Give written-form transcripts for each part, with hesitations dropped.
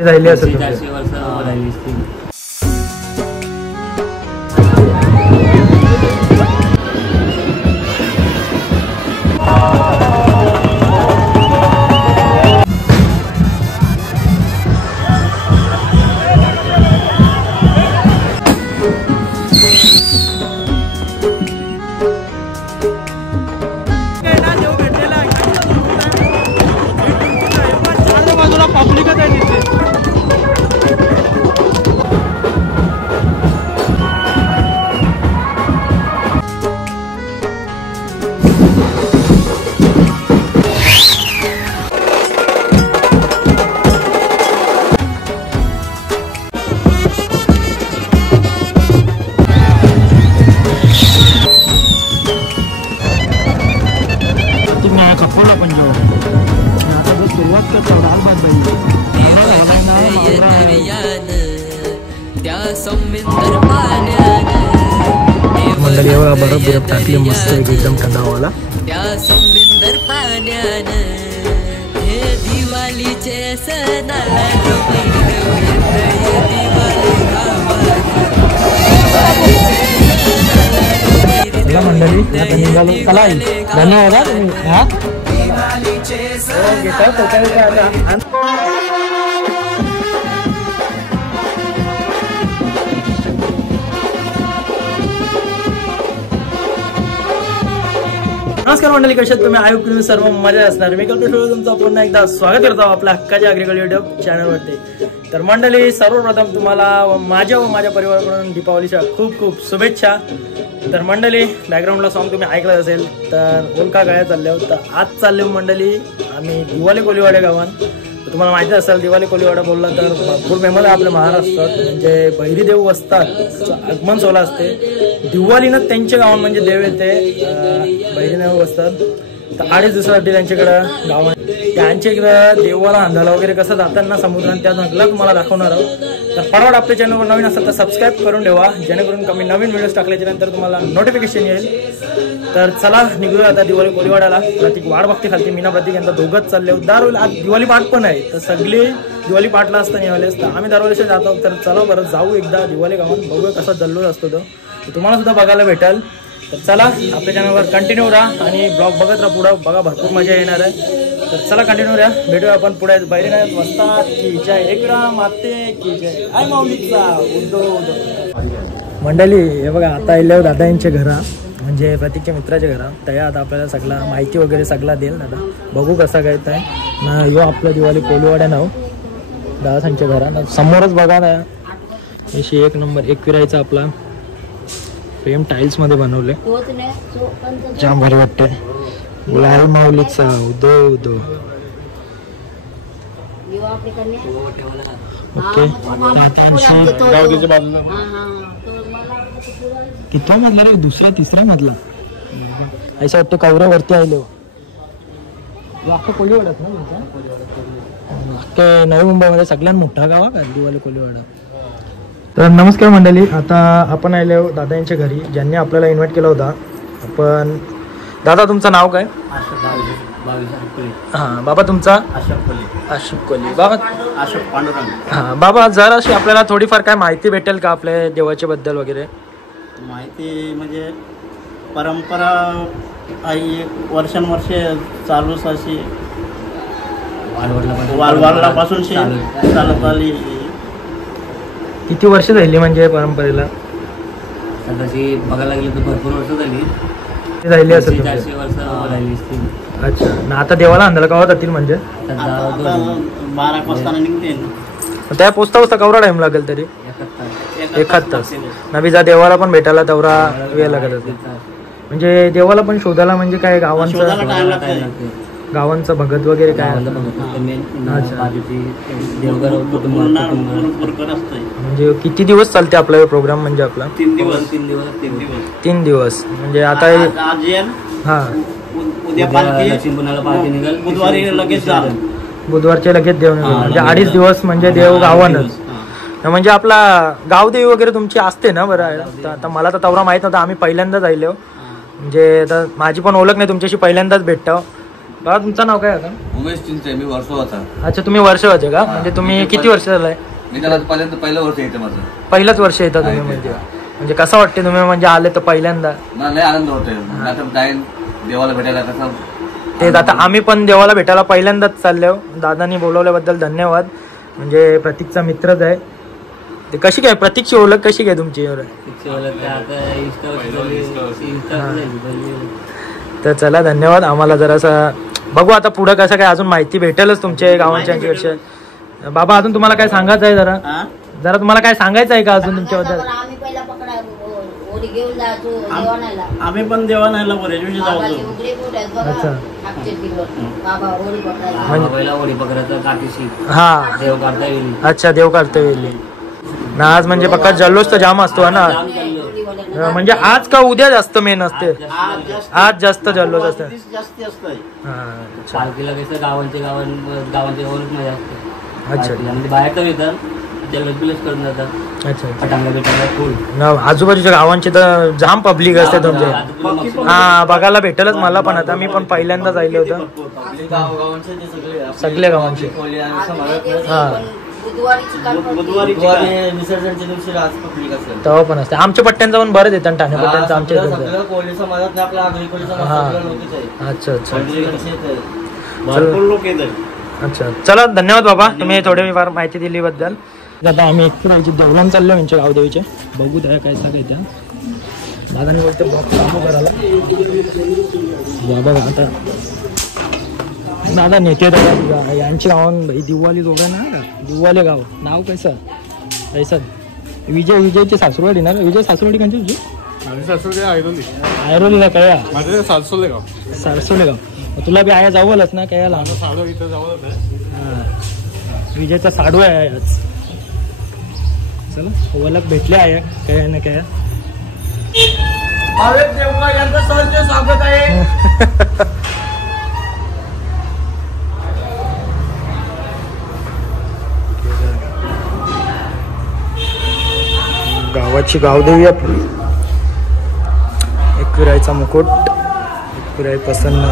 राहिली असं मंडळी बरफ बिरफ टाकली मस्त एकदम थंडावाला त्या समुंदर पाण्यान हे दिवाळीचे सणाला मंडळी निघालो चला धन्यवाद नमस्कार मंडळी, कशा आहात तुम्ही? आयुक्त तुम्ही सर्व मजा असणार. मी कल्पेश तुमचं पुन्हा एकदा स्वागत करतो आपल्या हक्काच्या अग्रिकल्चर युट्यूब चॅनलवरती. तर मंडळी, सर्वप्रथम तुम्हाला माझ्या व माझ्या परिवाराकडून दीपावलीच्या खूप खूप शुभेच्छा. तर मंडळी, बॅकग्राऊंडला सॉन्ग तुम्ही ऐकलं असेल तर ओळखा काय चालले आहोत. तर आज चालले मंडळी आम्ही दिवाळी कोलीवाडा गावात. तुम्हाला माहिती असेल दिवाळी कोलीवाडा बोलला तर भरपूर फेमस आहे आपल्या महाराष्ट्रात. म्हणजे बहिरीदेव वसतात त्याचं आगमन सोहळा असते दिवाळीनं त्यांच्या गावात. म्हणजे देव येते बहिरीदेव वसतात. तर 2.5 दिवसासाठी त्यांच्याकडं गावात त्यांच्या इकडं देवाला अंधाला वगैरे कसं जाताना समुद्रात त्या जंगला तुम्हाला दाखवणार आहोत. तर फटाफट आपल्या चॅनलवर नवीन असेल तर सबस्क्राईब करून ठेवा, जेणेकरून कमी नवीन व्हिडिओज टाकल्याच्या नंतर तुम्हाला नोटिफिकेशन येईल. तर चला निघूया आता दिवाळी कोलीवाड्याला. प्रतीक वाट बघते खालती, मीना प्रतीक यांचा दोघंच चालले दार. आज दिवाळी पाठ पण आहे तर सगळे दिवाळी पाठला असता निघाले असतं. आम्ही दरवर्षी जातो. तर चला बरं जाऊ एकदा दिवाळी गावात, बघूया कसा जल्लोष असतो तो तुम्हाला सुद्धा बघायला भेटेल. तर चला आपल्या चॅनलवर कंटिन्यू राहा आणि ब्लॉग बघत राहा. पुढं बघा भरपूर मजा येणार आहे. तर चला कंटिन्यू राहा, भेटूया आपण पुढे. बाहेर नाही वसतात की जय एकरा माते की जय आय माऊलीचा उद्धव उद्धव. मंडळी हे बघा आता आले दादा यांच्या घरा, म्हणजे प्रतीकच्या मित्राच्या घरा. त्या आता आपल्याला सगळा माहिती वगैरे सगळा देईल दादा. बघू कसा काय आहे ना. यो आपलं दिवाळी कोलीवाडा नाव दादा त्यांच्या घरा समोरच बघा ना. अशी एक नंबर एक फिरायचा आपला फ्रेम टाइल्स मध्ये बनवले, जाम भारी वाटते. लाल माऊलीचा उद्धव उद्धव. ओके कितवा मधला रे? दुसऱ्या तिसऱ्या मधला असं वाटतं. कवरावरती आलो कोलीवाडाच ना. नवी मुंबईमध्ये सगळ्यात मोठा गाव का दिवाळी कोलीवाडा. तर नमस्कार मंडळी, आता आपण आले दादा यांच्या घरी, ज्यांनी आपल्याला इन्व्हाइट केला होता. आपण दादा तुमचं नाव काय? हां बाबा तुमचा? अशोक कोली. बाबा अशोक पांडुरंग. हां बाबा, जरा अशी आपल्याला थोडीफार काय माहिती भेटेल का आपल्या देवाच्या बद्दल वगैरे? माहिती म्हणजे परंपरा आहे वर्षानुवर्षे चालूच अशी वालवाडलापासून चालत आली. किती वर्ष झाली म्हणजे परंपरेला? तशी बघायला गेली तर भरपूर वर्ष झाली असेल. 400 वर्ष झाली. अच्छा ना. आता देवाला अंधाला गावात जातील म्हणजे 12 वाजता निघते. त्या पोचता पोचता कवरा टाइम लागेल तरी 1 तास. नवी जा देवाला पण भेटायला तेवढा वेळ लागत होता. म्हणजे देवाला पण शोधायला म्हणजे काय गावांचं भगत वगैरे काय? म्हणजे किती दिवस चालते आपला प्रोग्राम? म्हणजे आपला 3 दिवस. म्हणजे आता हा बुधवारचे लगेच देव म्हणजे 2.5 दिवस म्हणजे देव गावानच. म्हणजे आपला गावदेवी वगैरे तुमची असते ना? बरं आता मला तर तेवढा माहित नव्हता, आम्ही पहिल्यांदाच आलो. म्हणजे आता माझी पण ओळख नाही, तुमच्याशी पहिल्यांदाच भेटतो. बाबा तुमचं नाव काय आता? उमेश चिंचे, मी वर्षोचा. अच्छा, तुम्ही वर्षाचे का? म्हणजे तुम्ही किती वर्ष झालाय? मी त्याला पहिलं वर्ष येते माझं. पहिलंच वर्ष येतं तुम्ही म्हणजे कसं वाटते तुम्ही म्हणजे आले तर पहिल्यांदा? मला लय आनंद होतोय. आता जाईन देवाला भेटायला कसं तेच आता आम्ही पण देवाला भेटायला पहिल्यांदाच चाललो. दादानी बोलवल्याबद्दल धन्यवाद. म्हणजे प्रतीकचा मित्रच आहे. ते कशी काय प्रतीकची ओळख कशी काय तुमची? तर चला धन्यवाद. आम्हाला जरासा बघू आता पुढं कसं काय अजून माहिती भेटेलच तुमच्या गावांच्या. बाबा अजून तुम्हाला काय सांगायचं आहे? जरा तुम्हाला काय सांगायचं आहे का अजून तुमच्याबद्दल? आम्ही पण देवानायला बरेच दिवशी जाऊ. अच्छा हा अच्छा, देव करता येईल ना. आज म्हणजे पक्का जल्लोष तर जाम असतो ना. म्हणजे आज का उद्या जास्त मेन असते? आज जास्त जल्लोष असते. अच्छा आजूबाजूच्या गावांची तर जाम पब्लिक असते तुमचे. हा बघायला भेटेलच मला पण. आता मी पण पहिल्यांदाच आले होतं सगळ्या गावांचे. हा तेव्हा पण असते. आमच्या पट्ट्यांचा पण बरंच येतात, ठाणे पट्ट्यांचा आमच्या इथे. अच्छा अच्छा अच्छा चला धन्यवाद बाबा, तुम्ही थोडी फार माहिती दिलीबद्दल. आता आम्ही एक देवळात चाललो यांच्या गावदेवीचे. बघू त्या काय सांगायच्या. दादानी बोलते काम करायला. बाबा आता दादा नेते दादा यांची गावान दिवाळी जोडा ना. दिवाले गाव नाव कसं कैसा? विजयचे सासरवाडी ना. विजय सासरवाडी kanची तुझी? ऐरोलीला काय? सारसोले गाव. तुला बी आया जावलच ना काय? विजयचा साडू आहे आज. चला ओळख भेटले आहे काय ना काय. स्वागत आहे. गावाची गावदेवी आपली. एकविरायचा मुकुट, एकविराय प्रसन्न.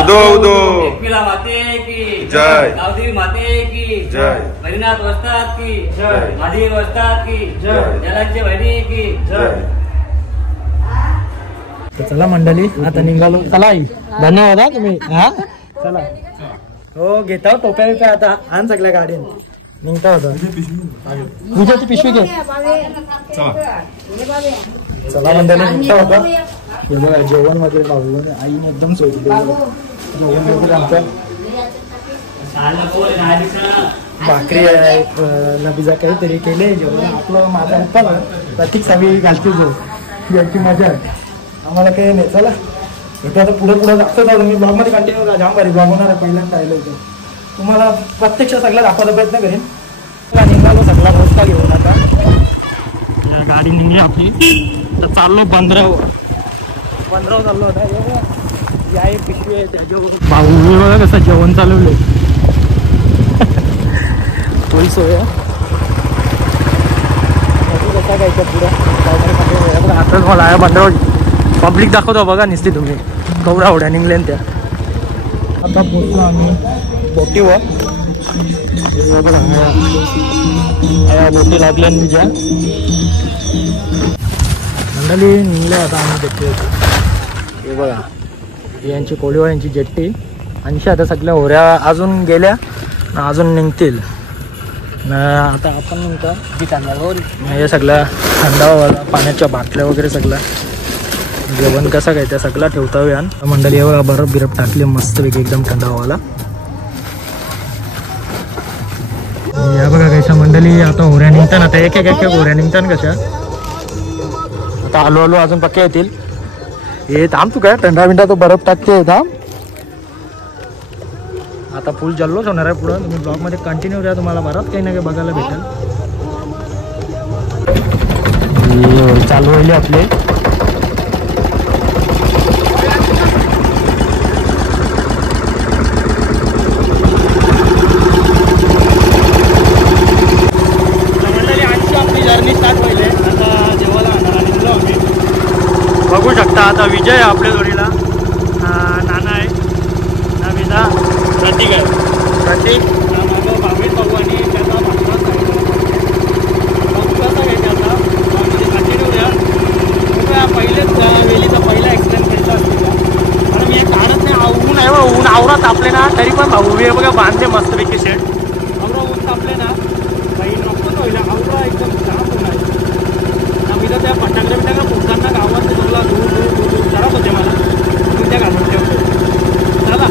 उदो उदो माते की जय, गावदेवी माते की जय, हरिनाथ वस्ताद की जय, महादेव वस्ताद की जय, जलांचे बहिणी की जय. चला मंडळी आता निघालो. चला आई धन्यवाद हा तुम्ही. हा चला हो घेता टोप्या बिप्या आता आण सगळ्या गाडीन निघता होता. विजयची पिशवी घे. चला मंडळी निघता होता. हे बघा जेवण मध्ये आईने एकदम सोडली. जेवण वगैरे आमचं भाकरी नबीजा काहीतरी केले जेवण. आपलं माझा उत्तम प्रतीक सावी घालते जो याची मजा आहे. आम्हाला काही नाही. चला इथे आता पुढे जास्त जाऊ. मी ब्लॉगमध्ये कंटिन्यू करा. जाम भारी ब्लॉग होणार आहे. पहिल्यांदा राहिलं होतं. तुम्हाला प्रत्यक्ष सगळं दाखवायचा प्रयत्न करेन. निघालो सगळा रस्ता घेऊन. आता या गाडी निघली आपली. तर चाललो बंदराव चाललो होता. या एक पिशवी आहे त्याच्यावर भाऊ बघा कसं जेवण चालवले. फुल सोय कसा घ्यायचं पुढं. आता मला बंदरावर पब्लिक दाखवतो बघा नुसती. तुम्ही कवडा उड्या निघल्या त्या. आता पोचलो आम्ही बोटीवर. बोटी लागल्या तुझ्या मंडळी निघल्या. आता आम्ही देखील हे बघा यांची कोळीवाल्यांची जेट्टी. आणखी आता सगळ्या होऱ्या अजून गेल्या अजून निघतील. आता आपण हे सगळ्या थंड पाण्याच्या बाटल्या वगैरे सगळ्या जेवण कसं काय त्या सगळं ठेवता येईल. मंडळी हे बघा बर्फ बिरफ टाकली मस्तपैकी एकदम थंड हवाला. या बघा कशा मंडळी आता होऱ्या निघतात. आता एक एक होऱ्या निघतात कशा. आता आलो अजून पक्के येतील. हे थांब तू काय थंडा मिंडा तो बर्फ टाकते. थांब आता फुल जल्लोष होणार आहे पुढं. तुम्ही ब्लॉगमध्ये कंटिन्यू राहा, तुम्हाला बराच काही ना काही बघायला भेटेल. चालू होईल आपले जर्नी स्टार्ट होईल. आता जेवायला निघलो आम्ही. बघू शकता आता विजय आहे आपल्या जोडीला, नाना आहे, नाविदा, प्रतीक आहे. प्रतीक माझं भावेश भाऊ आणि त्याचा भाषा कसा घ्यायचा आता कंटिन्यू द्या. बघा पहिलेच वेलीचा पहिला ॲक्सिडेंट घ्यायचा असतो आणि मी काढत नाही. ऊन आहे ऊन आवरा तापले ना तरी पण भाऊ हे बघा बांधले मस्तपैकी शेड. आवरा ऊन तापले ना बाई नकोच होईल. आवरा एकदम जाम ऊन आहे. आम्ही तर त्या फटाकडे पोटांना गावात तुला दूर दूर दूर दूर करत होते मला, मी त्या घालून ठेवतो. चला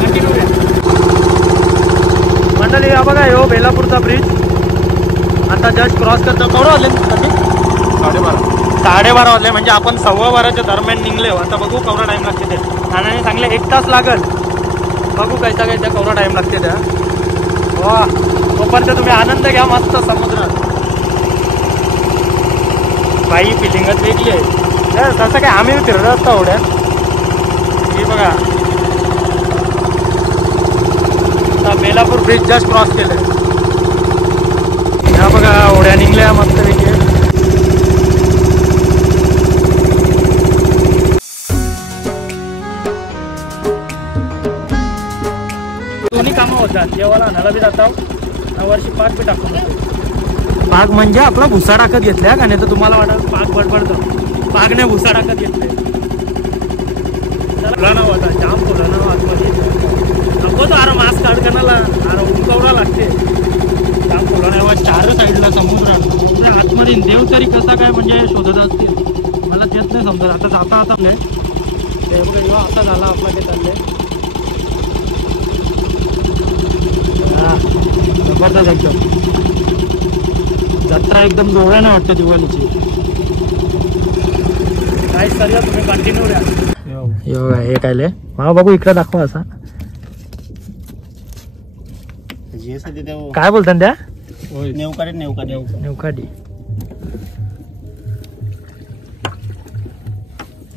कंटिन्यू द्या मंडळी. हा बघा हो बेलापूरचा ब्रिज आता जस्ट क्रॉस करतो. केवढं वाजले? 12:30 वाजले. म्हणजे आपण 12:15च्या दरम्यान निघले. आता बघू केवढा टाईम लागते ते. नानाने सांगले 1 तास लागल. बघू कैसा कैसा केवढा टाईम लागते त्या. वा तोपर्यंत तुम्ही आनंद घ्या मस्त समुद्रात. बाई फिलिंगच वेगळी आहे. तसं काय आम्ही फिरत असतो एवढ्या. हे बघा आता बेलापूर ब्रिज जस्ट क्रॉस केलंय. ह्या बघा ओढ्या निघल्या मस्त वेगळी. दोन्ही कामं होतात. जेवायला आणायला बी जातो, वर्षी पाक बी टाकून होतो. पाक म्हणजे आपला भुसा टाकत घेतल्या का, नाही तर तुम्हाला वाटत पाक बडबडतो. पाकने भुसा टाकत घेतले. फुलाना होता जाम फुलाना आतमध्ये नको तो. अरे मास्क काढ करण्याला अरे उंकवडा लागते. जाम फुलाना 4 साईडला समुद्र आतमध्ये. देव तरी कसा काय म्हणजे शोधत असतील मला तेच नाही समजत. आता जाता आता आपले देव आता झाला आपला ते चालले. जबरदस्त एकदम जत्रा एकदम जोराने वाटते दिवाळीची. काय सर तुम्ही कंटिन्यू द्या. हे काय हा बघू इकडे दाखवा असा. काय बोलतात त्या? नेवकाडी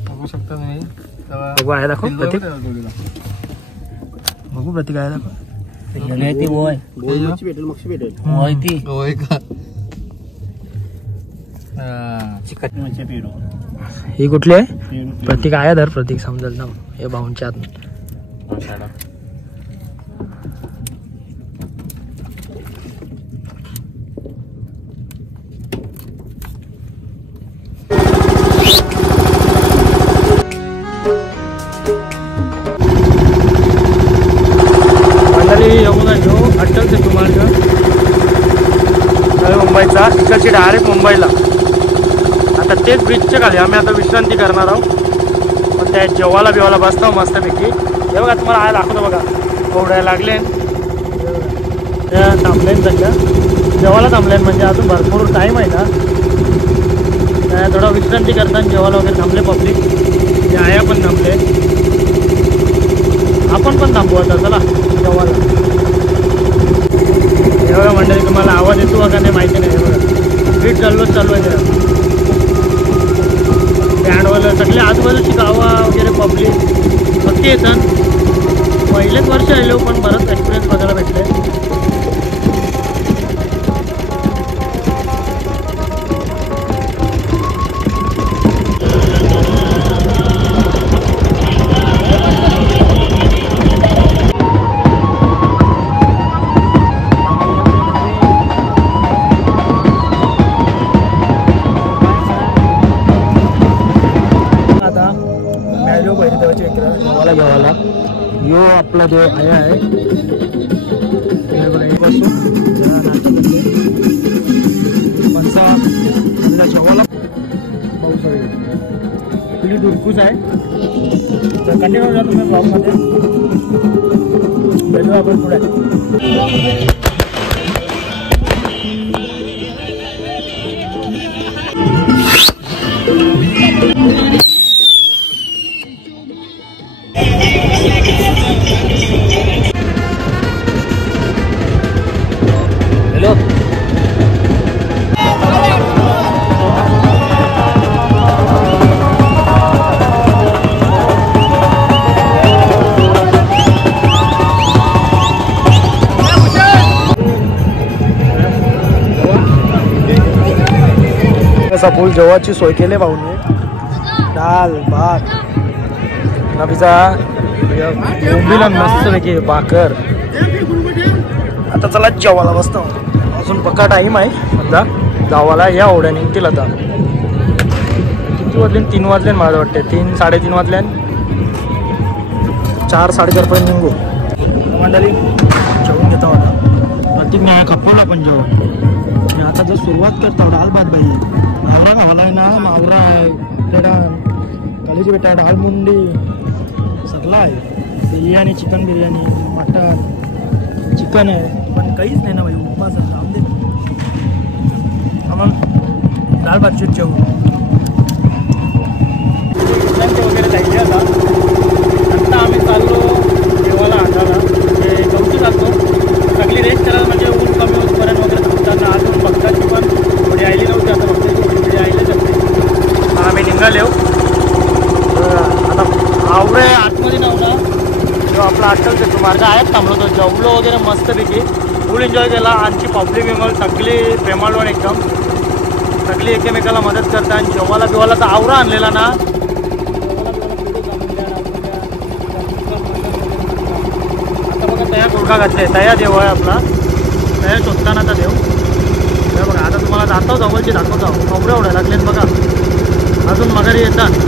बघू शकता तुम्ही. बघू आहे दाखव प्रतीक. बघू प्रतीक आहे दाखव. ही कुठली आहे? प्रतीक आहे धर. प्रतीक समजेल ना हे भाऊंच्या आत. यमुना जो अटल सेतू मार्ग मुंबईचा तिकडची डायरेक्ट मुंबईला. आता तेच ब्रिजच्या खाली आम्ही आता विश्रांती करणार आहोत. मग त्या जेवायला बिवायला बसतो मस्तपैकी. हे बघा तुम्हाला आहे दाखवतो बघा. ओढायला लागले त्या थांबलेन सध्या जेवायला थांबलेन. म्हणजे अजून भरपूर टाईम आहे ना. त्या थोडा विश्रांती करताना जेवायला वगैरे थांबले पब्लिक. ते आया पण थांबले. आपण पण थांबू आता चला जेवायला. हे बघा मंडळी तुम्हाला आवाज येतो का नाही माहिती नाही. हे बघा स्ट्रीट चालू आहे जरा. बँडवाला सगळे आजूबाजूची गावं वगैरे पब्लिक नक्की येतात. पहिलेच वर्ष आलो पण बरंच एक्सपिरियन्स बघायला भेटले. यो आपला जो आहे जेवायला पाऊस आपली दुरकूच आहे. तर कंटिन्यू जा तुम्ही ब्लॉगमध्ये. भेटू आपण पुढे. कसा फुल जेवाची सोय केली भाऊने. डाल भात नबीचा बोंबील मस्त पैकी भाकर. आता चला जेवायला बसतो. अजून पक्का टाईम आहे समजा गावाला या ओढ्या निघतील. आता किती वाजले? 3 वाजले माझं वाटते. 3 3:30 वाजले. 4 4:30 पर्यंत निघू. मंडळी जेवून घेतो आता. प्रत्येक नाही खपवला पण जेवण. मी आता जर सुरुवात करतो डाळ भात बाई. मावरा गावाला आहे ना. मावरा आहे बेटा कलेजी बेटा डाळ मुंडी सगळं आहे. Biryani chicken biryani mutton chicken आहे पण काहीच नाही ना भाई. उपवास राहून दे. मग डाळ भात जेवू वगैरे जायचे. आता आम्ही चाललो देवाला हाताला म्हणजे गवशी जातो. सगळी रेस्ट करायला म्हणजे ऊन कमी होतपर्यंत वगैरे थांबताना अजून भक्ताची पण थोडी आयली नव्हती. आता भक्ताची थोडी आयली शकते. आम्ही निघाले. आता आवरे आतमध्ये नव्हता जो आपला अटल मार्ग आहेत थांबलो तो. जेवलो वगैरे मस्तपैकी फुल एन्जॉय केला. आमची पब्लिक विमल सगळी प्रेमाळवण एकदम सगळी एकमेकाला मदत करतात. आणि जेवायला बिवाला तर आवरा आणलेला ना. तया गुडघा घातले. तया देव आहे आपला. तया शोधतानाचा देव बघा. आता तुम्हाला जातो जवळची दाखवतो. कपडे उडायला लागलेत बघा. अजून मगारी येतात.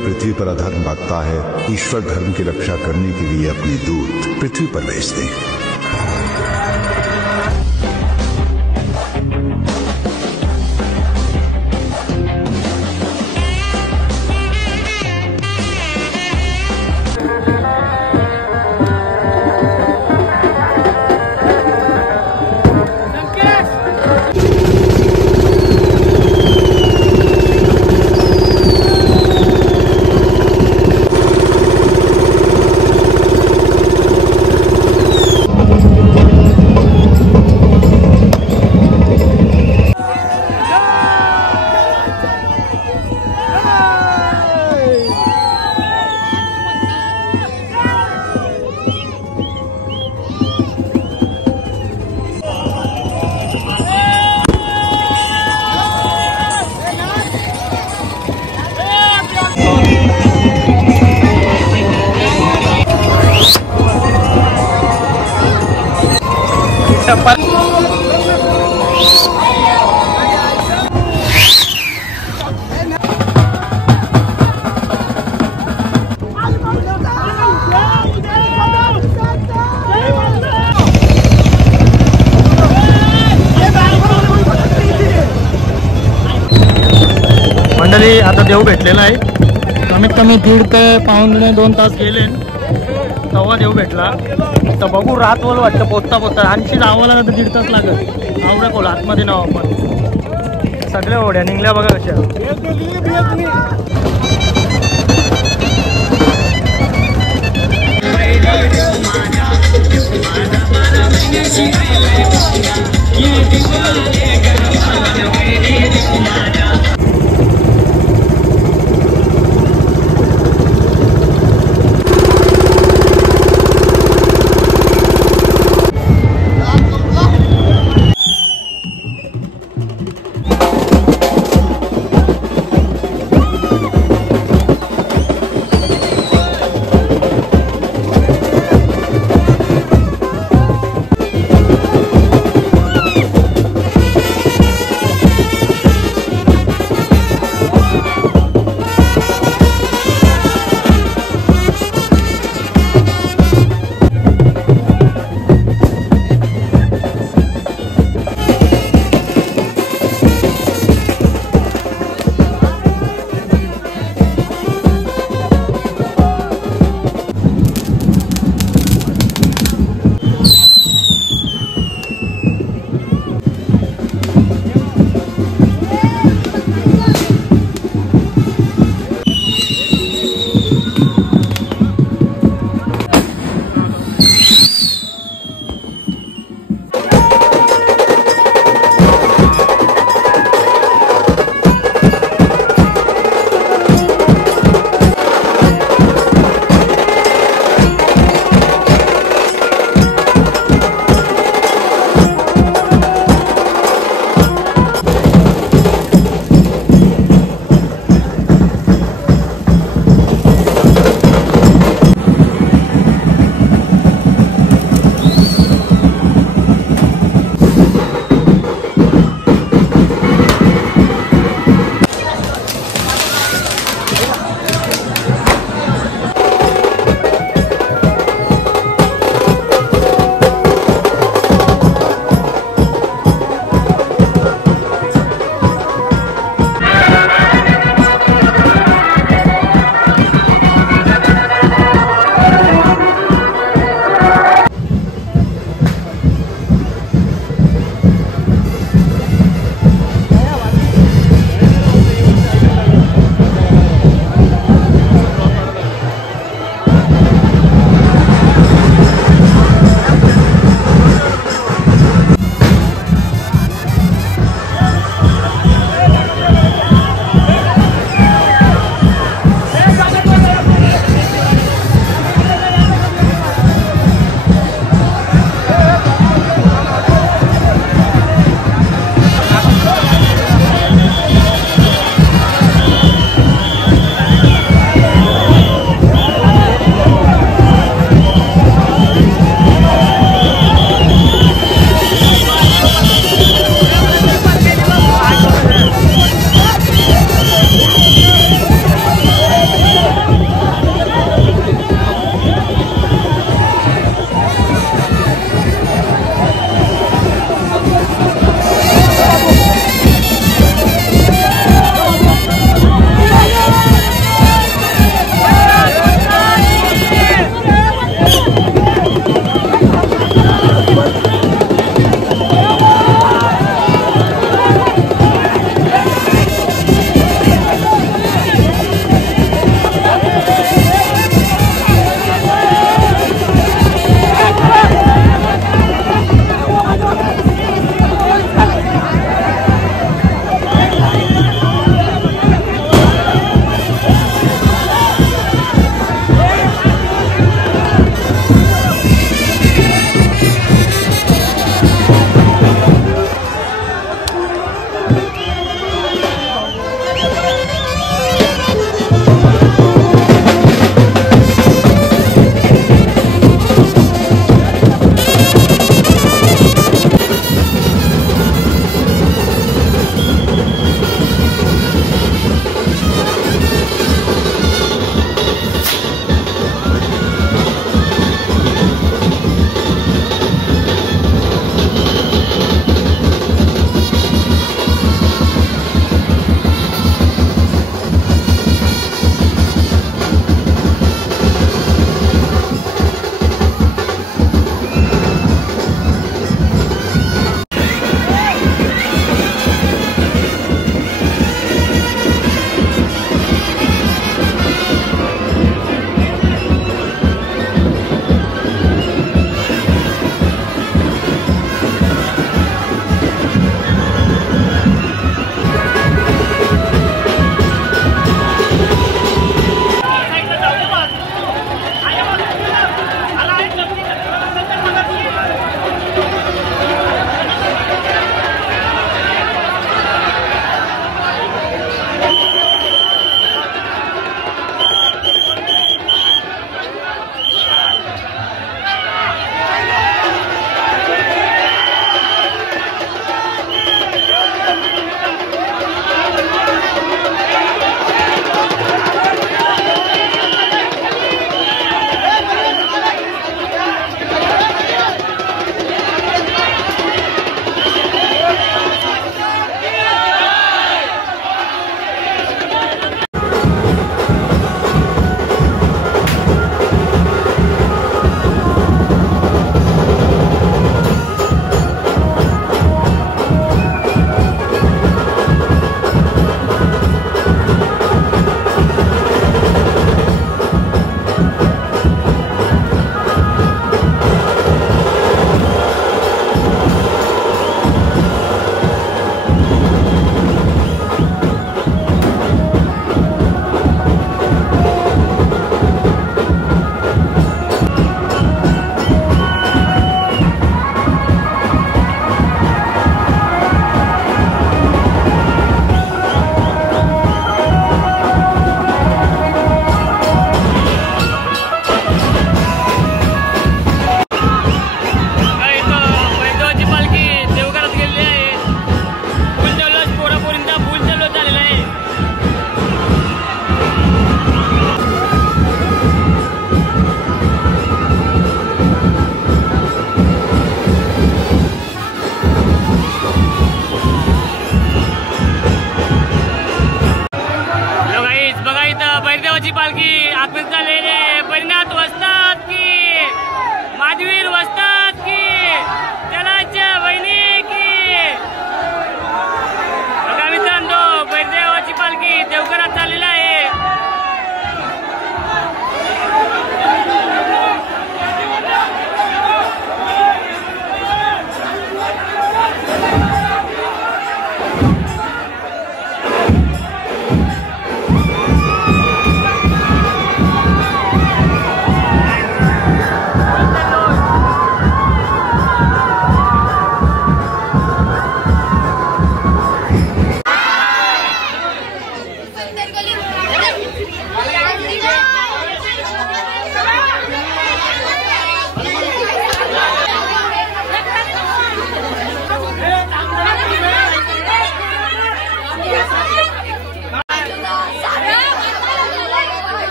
पृथ्वी पर अधर्म भागता है, ईश्वर धर्म की रक्षा करने के लिए अपने दूत पृथ्वी पर भेज दे। आता देव भेटलेला आहे. कमीत कमी 1.5 ते पावणे 2 तास गेले तेव्हा देव भेटला. तर बघू रात बोल वाटतं पोचता आणखी जावाला ना तर 1.5 तास लागत. आवडा कोल आतमध्ये नाव आपण सगळ्या ओढ्या निघल्या बघा कशा.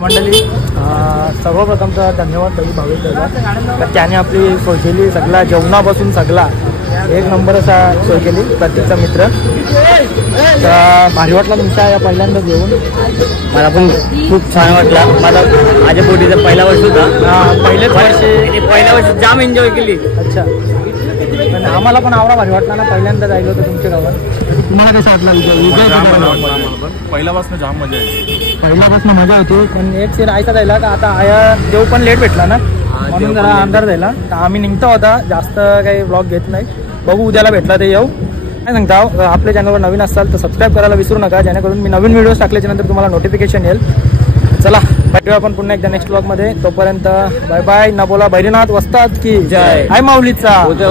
मंडळी सर्वप्रथम तर धन्यवाद भाई भावेश दादा, तर त्याने आपली सोय केली, सगळा जेवणापासून सगळा एक नंबर असा सोय केली. प्रत्येकचा मित्र, तर भारी वाटला तुमच्या या पहिल्यांदा जेवून. मला पण खूप छान वाटला. माझ्या पोटीचा पहिला वर्ष होता. पहिल्या वर्षी जाम एन्जॉय केली. अच्छा, पण आम्हाला पण आवडा भारी वाटला ना, पहिल्यांदा जायला होतं तुमच्या गावात. तुम्हाला कसं वाटलं? पहिल्यापासून जाम मजा येते. पहिल्यापासून मजा होती, पण एक सीन ऐसा राहिला का आता आया देव पण लेट भेटला ना, म्हणून जरा अंधार झाला. तर आम्ही निघतो होता, जास्त काही ब्लॉग घेत नाही. बघू उद्याला भेटला ते येऊ. काय सांगता, आपल्या चॅनलवर नवीन असाल तर सबस्क्राईब करायला विसरू नका, जेणेकरून मी नवीन व्हिडिओज टाकल्याच्या नंतर तुम्हाला नोटिफिकेशन येईल. चला भेटूया आपण पुन्हा एकदा नेक्स्ट ब्लॉगमध्ये. तोपर्यंत बाय बाय. ना बोला बैरीनाथ वस्ताद की जय. हाय माऊलीचा. उद्या